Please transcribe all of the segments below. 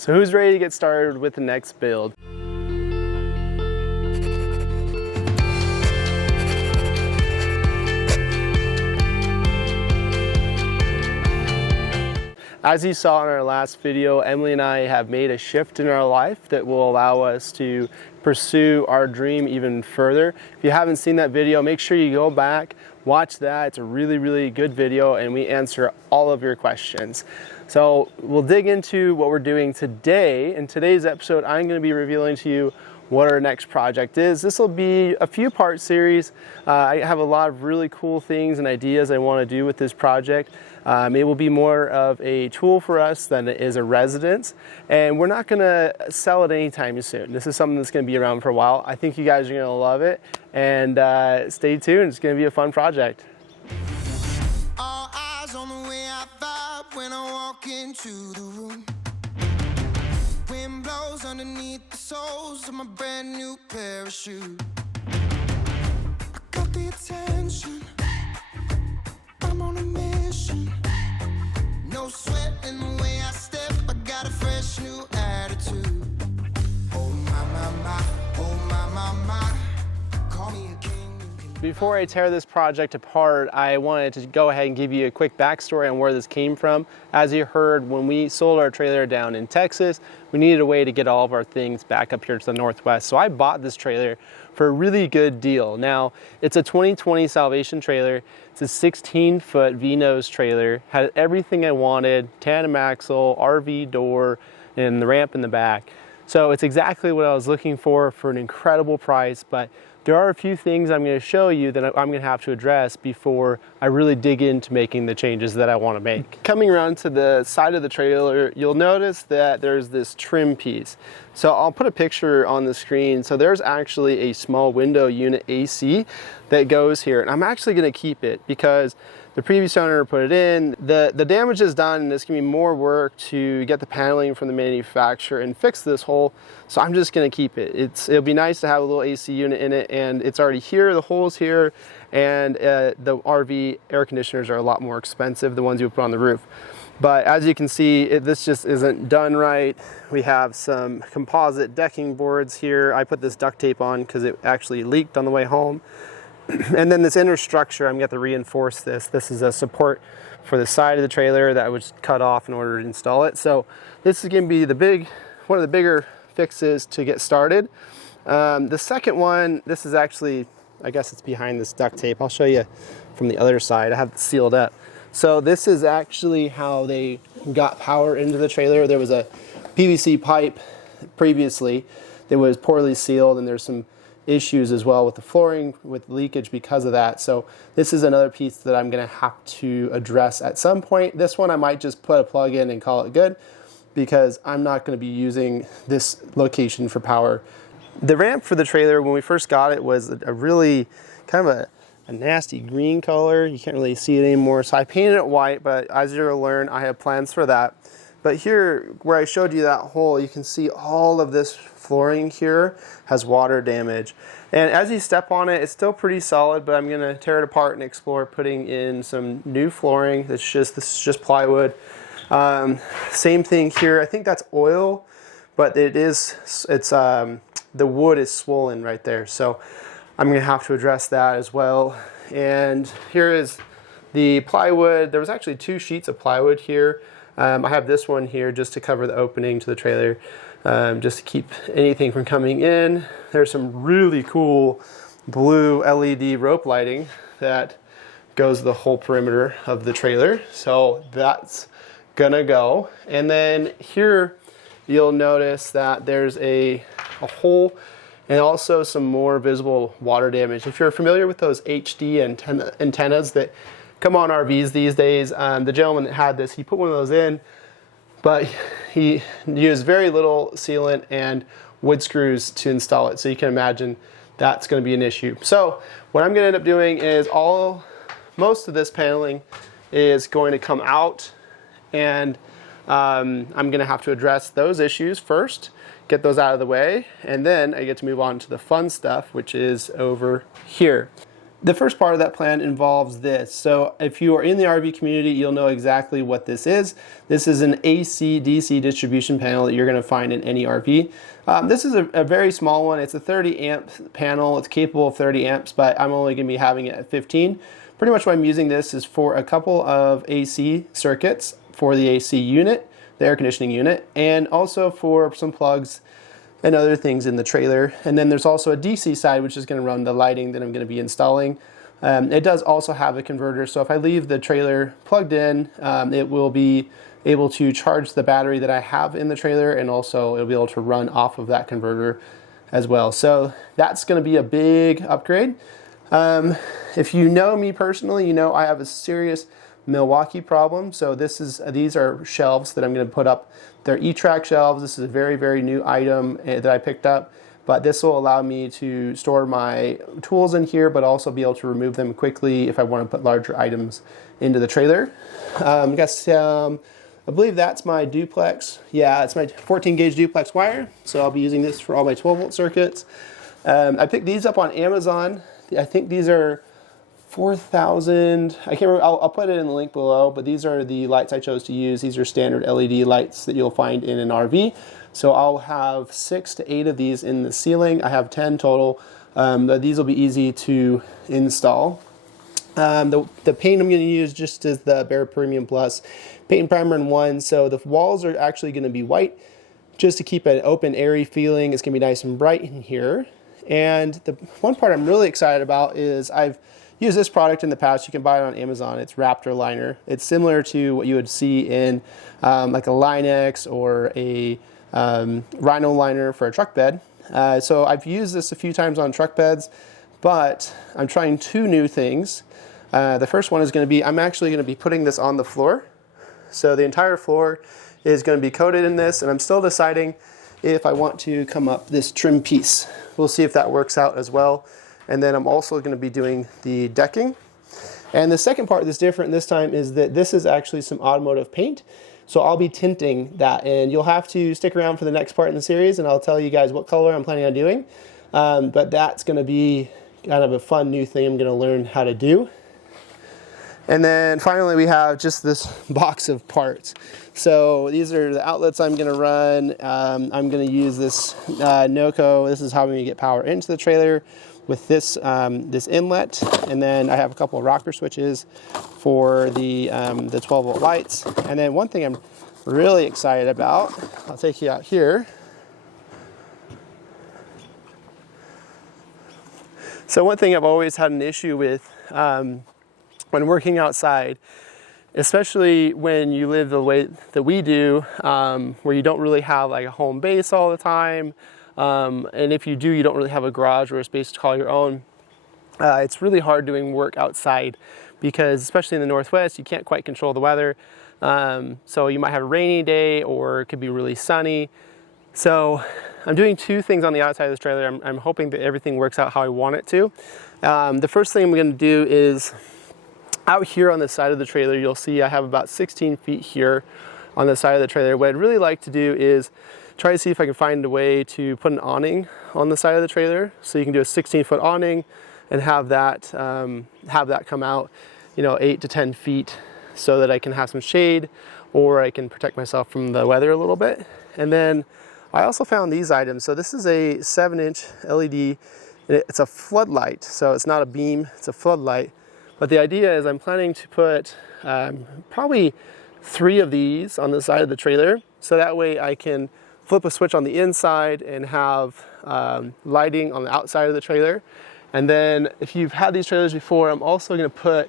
So who's ready to get started with the next build? As you saw in our last video, Emily and I have made a shift in our life that will allow us to pursue our dream even further. If you haven't seen that video, make sure you go back, watch that. It's a really, really good video and we answer all of your questions. So we'll dig into what we're doing today. In today's episode, I'm going to be revealing to you what our next project is. This will be a few part series. I have a lot of really cool things and ideas I want to do with this project. It will be more of a tool for us than it is a residence, and we're not going to sell it anytime soon. This is something that's going to be around for a while. I think you guys are going to love it, and stay tuned. It's going to be a fun project. All eyes on the way I vibe when I walk into the room. Wind blows underneath the soles of my brand new pair of shoes. I got the attention, I'm on a mission. No sweat in the way I step, I got a fresh new attitude. Oh my, oh my, call me a king. Before I tear this project apart, I wanted to go ahead and give you a quick backstory on where this came from. As you heard, when we sold our trailer down in Texas, we needed a way to get all of our things back up here to the Northwest. So I bought this trailer for a really good deal. Now, it's a 2020 Salvation trailer. It's a 16-foot V-nose trailer. Had everything I wanted, tandem axle, RV door, and the ramp in the back. So it's exactly what I was looking for an incredible price, but there are a few things I'm going to show you that I'm going to have to address before I really dig into making the changes that I want to make. Coming around to the side of the trailer, you'll notice that there's this trim piece. So I'll put a picture on the screen. So there's actually a small window unit AC that goes here, and I'm actually going to keep it because the previous owner put it in. The damage is done, and it's going to be more work to get the paneling from the manufacturer and fix this hole. So I'm just going to keep it. It'll be nice to have a little AC unit in it, and it's already here. The hole's here, and the RV air conditioners are a lot more expensive, the ones you would put on the roof. But as you can see, this just isn't done right. We have some composite decking boards here. I put this duct tape on because it actually leaked on the way home. And then this inner structure, I'm going to have to reinforce this. This is a support for the side of the trailer that was cut off in order to install it. So this is going to be one of the bigger fixes to get started. The second one, this is actually, I guess it's behind this duct tape. I'll show you from the other side. I have it sealed up. So this is actually how they got power into the trailer. There was a PVC pipe previously that was poorly sealed, and there's some issues as well with the flooring, with leakage because of that. So this is another piece that I'm going to have to address at some point. This one I might just put a plug in and call it good because I'm not going to be using this location for power. The ramp for the trailer when we first got it was a really kind of a nasty green color. You can't really see it anymore. So I painted it white, but as you'll learn, I have plans for that. But here, where I showed you that hole, you can see all of this flooring here has water damage. And as you step on it, it's still pretty solid, but I'm going to tear it apart and explore putting in some new flooring. This is just plywood. Same thing here. I think that's oil, but the wood is swollen right there. So I'm going to have to address that as well. And here is the plywood. There was actually 2 sheets of plywood here. I have this one here just to cover the opening to the trailer, just to keep anything from coming in. There's some really cool blue LED rope lighting that goes the whole perimeter of the trailer. So that's gonna go. And then here you'll notice that there's a hole and also some more visible water damage. If you're familiar with those HD antennas that come on RVs these days, the gentleman that had this, he put one of those in, but he used very little sealant and wood screws to install it. So you can imagine that's going to be an issue. So what I'm going to end up doing is most of this paneling is going to come out, and I'm going to have to address those issues first, get those out of the way, and then I get to move on to the fun stuff, which is over here. The first part of that plan involves this. So if you are in the RV community, you'll know exactly what this is. This is an AC DC distribution panel that you're going to find in any RV. This is a very small one. It's a 30 amp panel. It's capable of 30 amps, but I'm only going to be having it at 15. Pretty much why I'm using this is for a couple of AC circuits for the AC unit, the air conditioning unit, and also for some plugs and other things in the trailer. And then there's also a DC side, which is going to run the lighting that I'm going to be installing. It does also have a converter, so if I leave the trailer plugged in, it will be able to charge the battery that I have in the trailer, and also it'll be able to run off of that converter as well. So that's going to be a big upgrade. If you know me personally, you know I have a serious Milwaukee problem. So these are shelves that I'm going to put up. They're E-Track shelves. This is a very, very new item that I picked up, but this will allow me to store my tools in here, but also be able to remove them quickly if I want to put larger items into the trailer. I believe that's my duplex. Yeah, it's my 14 gauge duplex wire. So I'll be using this for all my 12 volt circuits. I picked these up on Amazon. I think these are 4,000, I can't remember, I'll put it in the link below, but these are the lights I chose to use. These are standard LED lights that you'll find in an RV. So I'll have 6 to 8 of these in the ceiling. I have 10 total. These will be easy to install. The paint I'm going to use just is the Behr Premium Plus paint and primer in one. So the walls are actually going to be white just to keep an open, airy feeling. It's going to be nice and bright in here. And the one part I'm really excited about is I've used this product in the past. You can buy it on Amazon. It's Raptor liner. It's similar to what you would see in like a Line-X or a Rhino liner for a truck bed. So I've used this a few times on truck beds, but I'm trying 2 new things. The first one is going to be, I'm actually going to be putting this on the floor. So the entire floor is going to be coated in this, and I'm still deciding if I want to come up this trim piece. We'll see if that works out as well. And then I'm also going to be doing the decking. And the second part that's different this time is that this is actually some automotive paint. So I'll be tinting that, and you'll have to stick around for the next part in the series, and I'll tell you guys what color I'm planning on doing. But that's going to be kind of a fun new thing I'm going to learn how to do. And then finally we have just this box of parts. So these are the outlets I'm going to run. I'm going to use this NOCO. This is how I'm going to get power into the trailer with this this inlet. And then I have a couple of rocker switches for the 12 volt lights. And then one thing I'm really excited about, I'll take you out here. So one thing I've always had an issue with when working outside, especially when you live the way that we do, where you don't really have like a home base all the time, and if you do, you don't really have a garage or a space to call your own. It's really hard doing work outside because, especially in the Northwest, you can't quite control the weather. So you might have a rainy day, or it could be really sunny. So I'm doing 2 things on the outside of this trailer. I'm hoping that everything works out how I want it to. The first thing I'm going to do is, out here on the side of the trailer, you'll see I have about 16 feet here on the side of the trailer. What I'd really like to do is try to see if I can find a way to put an awning on the side of the trailer. So you can do a 16-foot awning and have that come out, 8 to 10 feet, so that I can have some shade, or I can protect myself from the weather a little bit. And then I also found these items. So this is a 7-inch LED. It's a floodlight, so it's not a beam, it's a floodlight. But the idea is I'm planning to put probably 3 of these on the side of the trailer, so that way I can flip a switch on the inside and have lighting on the outside of the trailer. And then if you've had these trailers before, I'm also going to put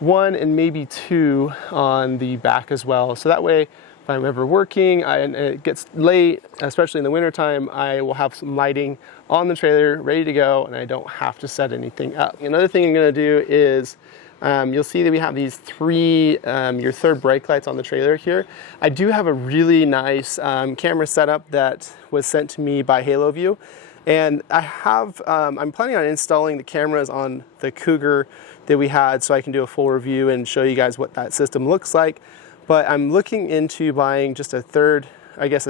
1 and maybe 2 on the back as well. So that way, if I'm ever working and it gets late, especially in the wintertime, I will have some lighting on the trailer ready to go, and I don't have to set anything up. Another thing I'm going to do is, you'll see that we have these 3 your third brake lights on the trailer here. I do have a really nice camera setup that was sent to me by HaloView, and I'm planning on installing the cameras on the Cougar that we had, so I can do a full review and show you guys what that system looks like. But I'm looking into buying just a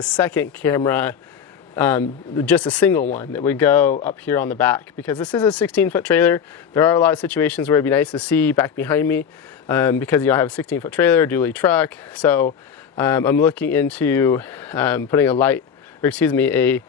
second camera just a single one that would go up here on the back, because this is a 16-foot trailer. There are a lot of situations where it'd be nice to see back behind me, because I have a 16-foot trailer, dually truck. So I'm looking into putting a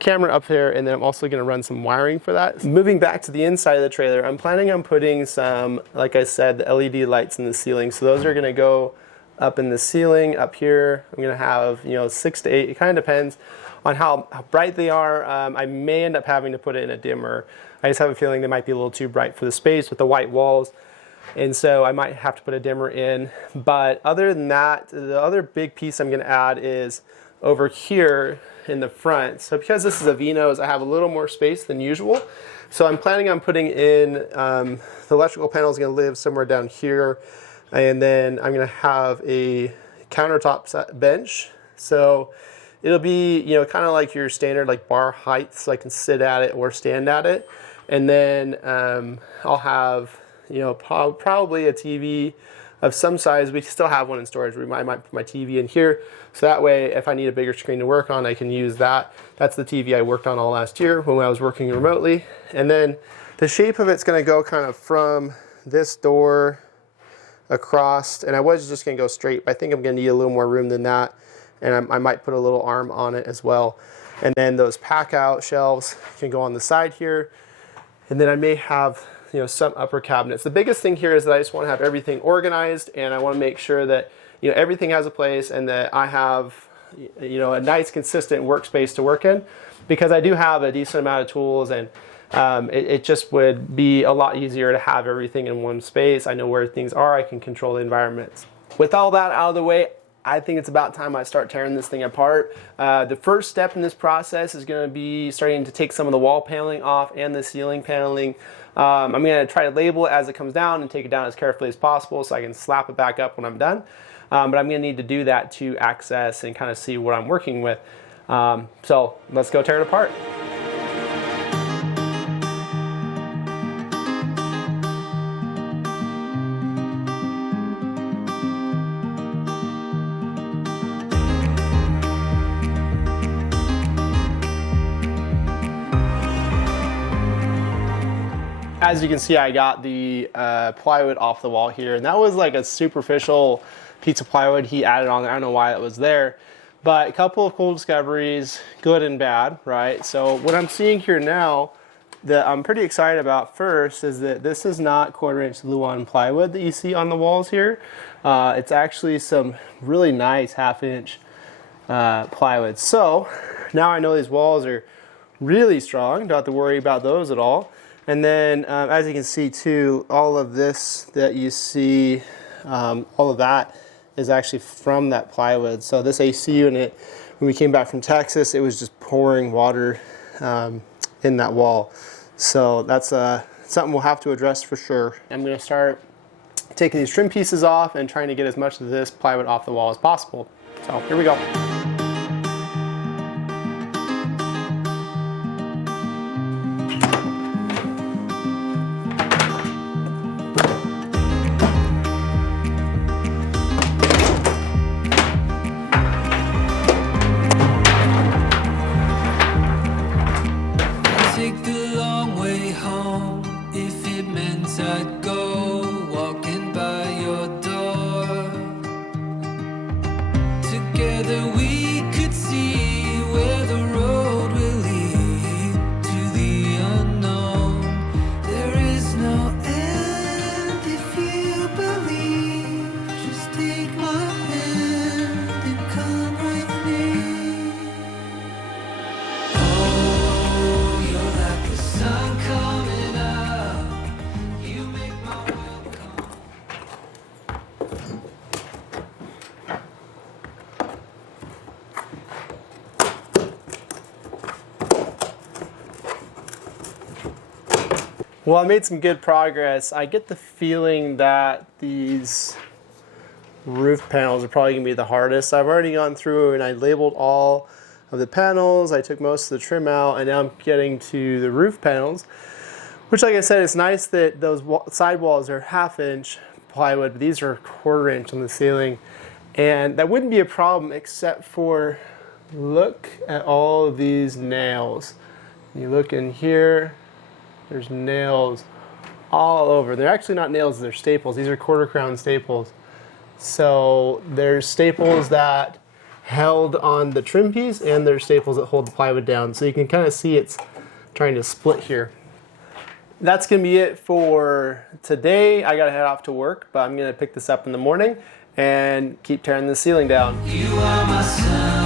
camera up there, and then I'm also going to run some wiring for that. Moving back to the inside of the trailer, I'm planning on putting some, like I said, the LED lights in the ceiling. So those are going to go up in the ceiling up here. I'm going to have 6 to 8. It kind of depends on how bright they are. I may end up having to put it in a dimmer. I just have a feeling they might be a little too bright for the space with the white walls, and so I might have to put a dimmer in. But other than that, the other big piece I'm going to add is over here in the front. So because this is a V-nose, I have a little more space than usual. So I'm planning on putting in, the electrical panel is going to live somewhere down here, and then I'm going to have a countertop bench. So it'll be, kind of like your standard like bar height, so I can sit at it or stand at it. And then I'll have, probably a TV of some size. We still have one in storage room. I might put my TV in here, so that way if I need a bigger screen to work on, I can use that. That's the TV I worked on all last year when I was working remotely. And then the shape of it's going to go kind of from this door across, and I was just going to go straight, but I think I'm going to need a little more room than that, and I might put a little arm on it as well. And then those pack out shelves can go on the side here, and then I may have some upper cabinets. The biggest thing here is that I just want to have everything organized, and I want to make sure that everything has a place, and that I have a nice consistent workspace to work in, because I do have a decent amount of tools, and it just would be a lot easier to have everything in one space. I know where things are. I can control the environments. With all that out of the way, I think it's about time I start tearing this thing apart. The first step in this process is going to be starting to take some of the wall paneling off and the ceiling paneling. I'm going to try to label it as it comes down and take it down as carefully as possible so I can slap it back up when I'm done. But I'm going to need to do that to access and kind of see what I'm working with. So let's go tear it apart. As you can see, I got the plywood off the wall here, and that was like a superficial piece of plywood he added on there. I don't know why it was there, but a couple of cool discoveries, good and bad, right? So what I'm seeing here now that I'm pretty excited about first is that this is not 1/4-inch Luan plywood that you see on the walls here. It's actually some really nice 1/2-inch plywood. So now I know these walls are really strong, don't have to worry about those at all. And then as you can see too, all of this that you see, all of that is actually from that plywood. So this AC unit, when we came back from Texas, it was just pouring water in that wall. So that's something we'll have to address for sure. I'm going to start taking these trim pieces off and trying to get as much of this plywood off the wall as possible. So here we go. Well, I made some good progress. I get the feeling that these roof panels are probably going to be the hardest. I've already gone through and I labeled all of the panels. I took most of the trim out, and now I'm getting to the roof panels, which, like I said, it's nice that those side walls are 1/2-inch plywood, but these are 1/4-inch on the ceiling. And that wouldn't be a problem except for look at all of these nails. You look in here, there's nails all over. They're actually not nails, they're staples. These are quarter crown staples. So there's staples that held on the trim piece, and there's staples that hold the plywood down. So you can kind of see it's trying to split here. That's gonna be it for today. I gotta head off to work, but I'm gonna pick this up in the morning and keep tearing the ceiling down. You are my sunshine.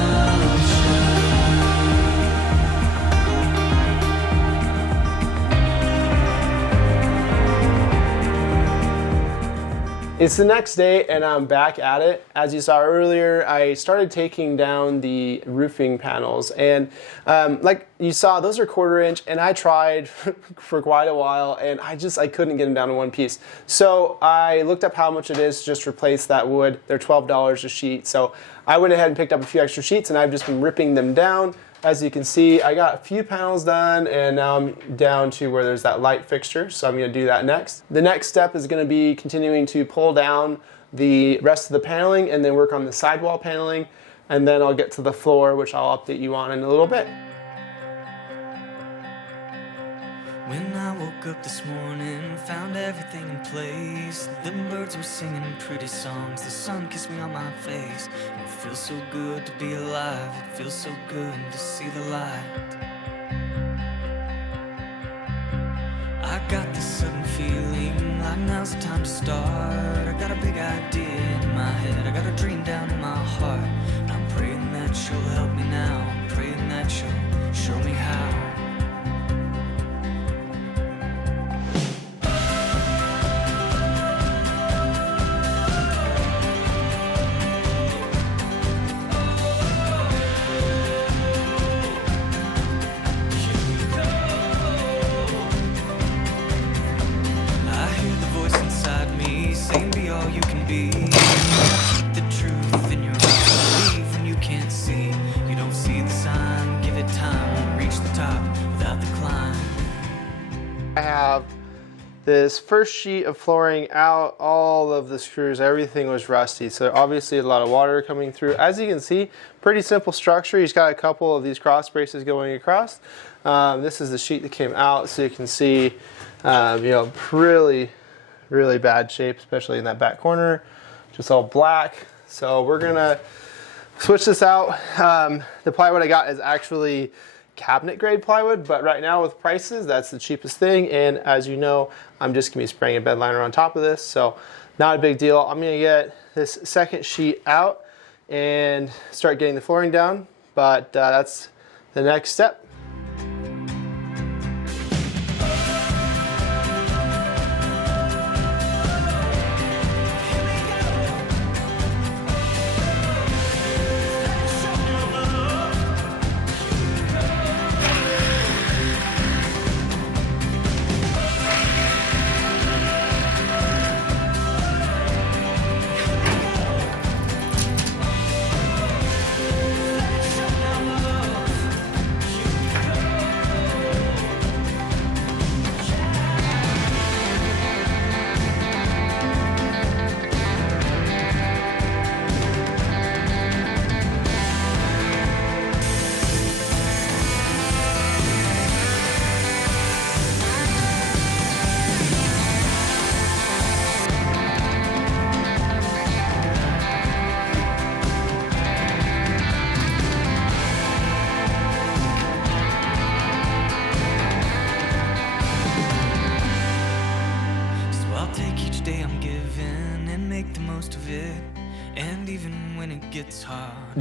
It's the next day and I'm back at it. As you saw earlier, I started taking down the roofing panels, and like you saw, those are 1/4 inch, and I tried for quite a while and I couldn't get them down to one piece. So I looked up how much it is to just replace that wood. They're $12 a sheet. So I went ahead and picked up a few extra sheets, and I've just been ripping them down. As you can see, I got a few panels done, and now I'm down to where there's that light fixture, so I'm going to do that next. The next step is going to be continuing to pull down the rest of the paneling and then work on the sidewall paneling, and then I'll get to the floor, which I'll update you on in a little bit. When I woke up this morning, found everything in place. The birds were singing pretty songs, the sun kissed me on my face. It feels so good to be alive, it feels so good to see the light. I got this sudden feeling like now's the time to start. I got a big idea in my head, I got a dream down in my heart. And I'm praying that you'll help me now, I'm praying that you'll show me how. I have this first sheet of flooring out, all of the screws, everything was rusty. So obviously a lot of water coming through. As you can see, pretty simple structure. He's got a couple of these cross braces going across. This is the sheet that came out, so you can see, you know, really bad shape, especially in that back corner, just all black. So we're gonna switch this out. The plywood I got is actually cabinet grade plywood, but right now with prices, that's the cheapest thing. And as you know, I'm just gonna be spraying a bed liner on top of this, so not a big deal. I'm gonna get this second sheet out and start getting the flooring down, but that's the next step.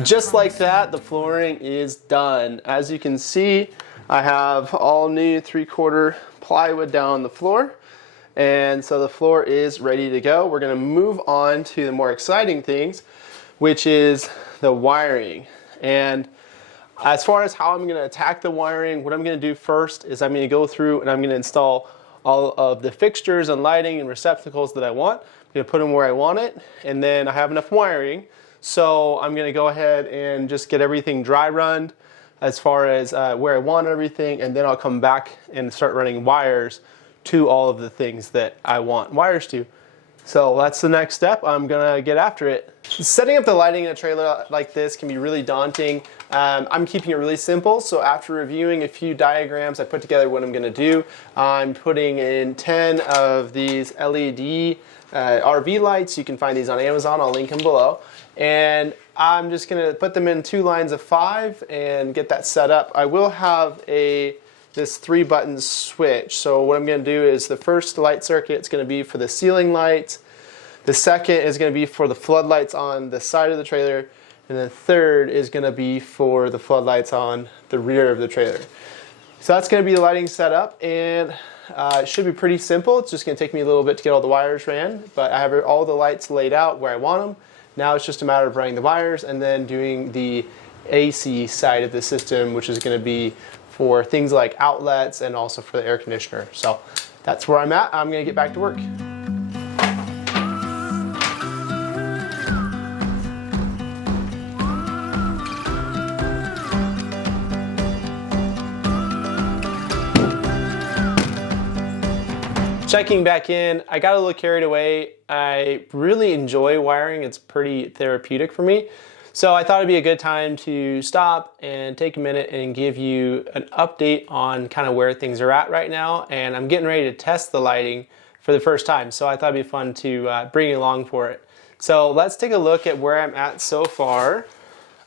Just like that, the flooring is done. As you can see, I have all new 3/4 plywood down the floor, and so the floor is ready to go. We're gonna move on to the more exciting things, which is the wiring. And as far as how I'm gonna attack the wiring, what I'm gonna do first is I'm gonna go through and I'm gonna install all of the fixtures and lighting and receptacles that I want. I'm gonna put them where I want it, and then I have enough wiring. So I'm gonna go ahead and just get everything dry run as far as where I want everything, and then I'll come back and start running wires to all of the things that I want wires to. So that's the next step. I'm gonna get after it. Setting up the lighting in a trailer like this can be really daunting. I'm keeping it really simple, so after reviewing a few diagrams, I put together what I'm gonna do. I'm putting in 10 of these LED RV lights. You can find these on Amazon, I'll link them below. And I'm just gonna put them in 2 lines of 5 and get that set up. I will have this 3-button switch. So what I'm gonna do is the first light circuit is gonna be for the ceiling lights. The second is gonna be for the floodlights on the side of the trailer. And the third is gonna be for the floodlights on the rear of the trailer. So that's gonna be the lighting setup, and it should be pretty simple. It's just gonna take me a little bit to get all the wires ran, but I have all the lights laid out where I want them. Now it's just a matter of running the wires and then doing the AC side of the system, which is gonna be for things like outlets and also for the air conditioner. So that's where I'm at. I'm gonna get back to work. Checking back in, I got a little carried away. I really enjoy wiring. It's pretty therapeutic for me. So I thought it'd be a good time to stop and take a minute and give you an update on kind of where things are at right now. And I'm getting ready to test the lighting for the first time. So I thought it'd be fun to bring you along for it. So let's take a look at where I'm at so far.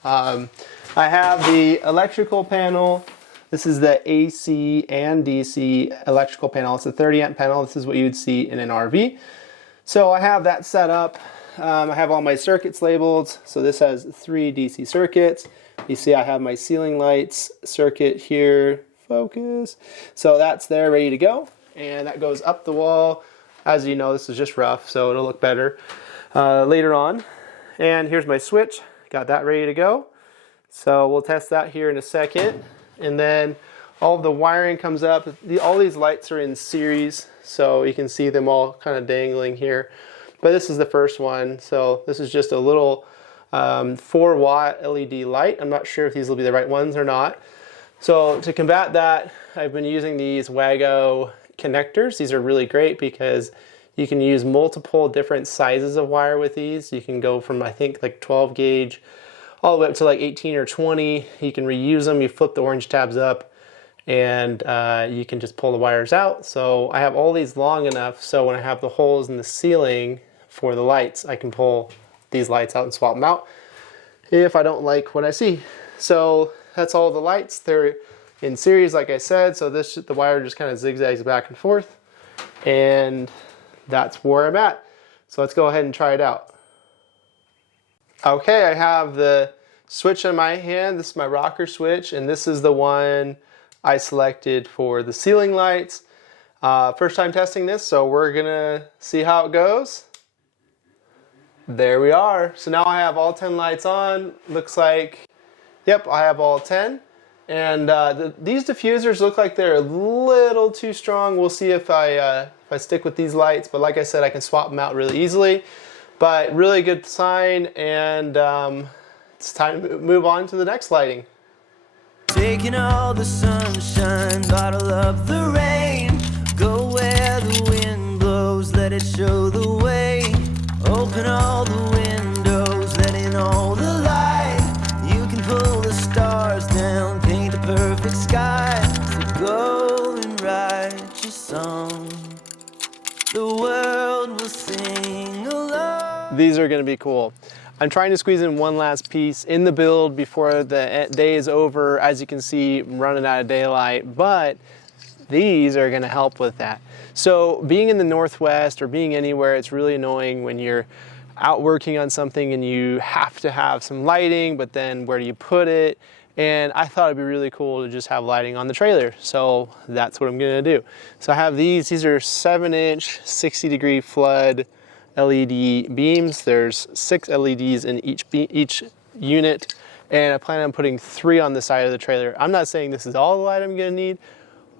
I have the electrical panel. This is the AC and DC electrical panel. It's a 30 amp panel. This is what you'd see in an RV. So I have that set up. I have all my circuits labeled. So this has 3 DC circuits. You see I have my ceiling lights circuit here. Focus. So that's there ready to go. And that goes up the wall. As you know, this is just rough, so it'll look better later on. And here's my switch. Got that ready to go. So we'll test that here in a second. And then all of the wiring comes up. All these lights are in series, so you can see them all kind of dangling here. But this is the first one. So this is just a little 4-watt LED light. I'm not sure if these will be the right ones or not. So to combat that, I've been using these Wago connectors. These are really great because you can use multiple different sizes of wire with these. You can go from, I think, like 12 gauge all the way up to like 18 or 20. You can reuse them. You flip the orange tabs up and you can just pull the wires out. So I have all these long enough so when I have the holes in the ceiling for the lights, I can pull these lights out and swap them out if I don't like what I see. So that's all the lights. They're in series, like I said, so the wire just kind of zigzags back and forth, and that's where I'm at. So let's go ahead and try it out. Okay, I have the switch in my hand. This is my rocker switch, and this is the one I selected for the ceiling lights. First time testing this, so we're gonna see how it goes. There we are. So now I have all 10 lights on. Looks like, yep, I have all 10. And these diffusers look like they're a little too strong. We'll see if I stick with these lights, but like I said, I can swap them out really easily. But really good sign, and it's time to move on to the next lighting. Taking all the sunshine, bottle up the rain. Go where the wind blows, let it show the way. Open all the windows, let in all the light. You can pull the stars down, paint the perfect sky. So go and write your song. The world will sing along. These are going to be cool. I'm trying to squeeze in one last piece in the build before the day is over. As you can see, I'm running out of daylight, but these are going to help with that. So being in the Northwest or being anywhere, it's really annoying when you're out working on something and you have to have some lighting, but then where do you put it? And I thought it'd be really cool to just have lighting on the trailer. So that's what I'm going to do. So I have these are 7-inch 60-degree flood LED beams. There's 6 LEDs in each unit, and I plan on putting 3 on the side of the trailer. I'm not saying this is all the light I'm going to need,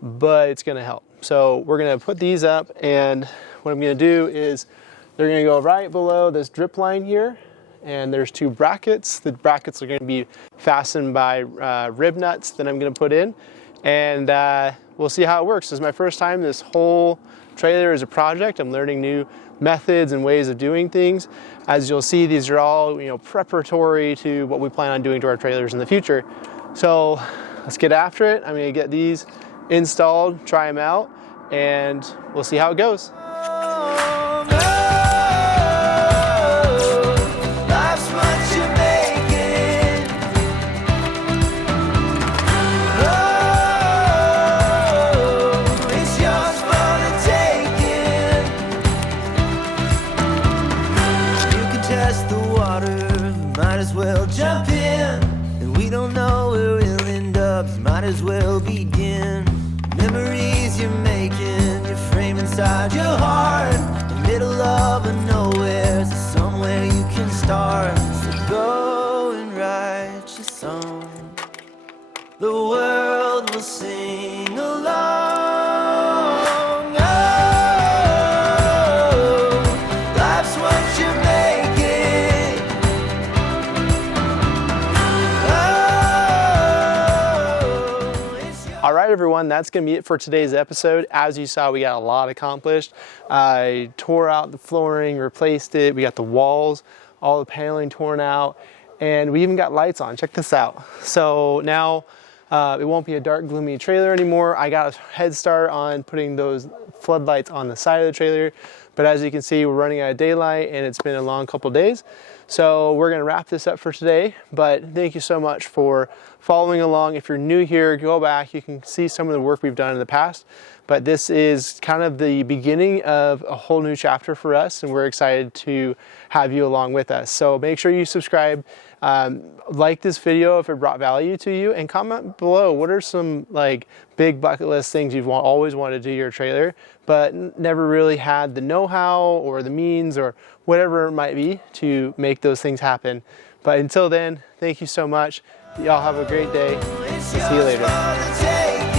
but it's going to help. So we're going to put these up, and what I'm going to do is they're going to go right below this drip line here, and there's 2 brackets. The brackets are going to be fastened by rib nuts that I'm going to put in, and we'll see how it works. This is my first time this whole trailer as a project. I'm learning new methods and ways of doing things. As you'll see, these are all, preparatory to what we plan on doing to our trailers in the future. So let's get after it. I'm gonna get these installed, try them out, and we'll see how it goes. Jump in, and we don't know where we'll end up. You might as well begin. Memories you're making, your frame inside your heart. The middle of a nowhere, so somewhere you can start. So go and write your song. The world will sing along. Oh, life's what you make. All right, everyone, that's going to be it for today's episode. As you saw, we got a lot accomplished. I tore out the flooring, replaced it. We got the walls, all the paneling torn out, and we even got lights on. Check this out. So now it won't be a dark, gloomy trailer anymore. I got a head start on putting those floodlights on the side of the trailer. But as you can see, we're running out of daylight, and it's been a long couple days. So we're going to wrap this up for today. But thank you so much for following along. If you're new here, go back. You can see some of the work we've done in the past. But this is kind of the beginning of a whole new chapter for us, and we're excited to have you along with us. So make sure you subscribe, like this video if it brought value to you, and comment below what are some big bucket list things you've always wanted to do to your trailer, but never really had the know-how or the means or whatever it might be to make those things happen. But until then, thank you so much. Y'all have a great day. See you later.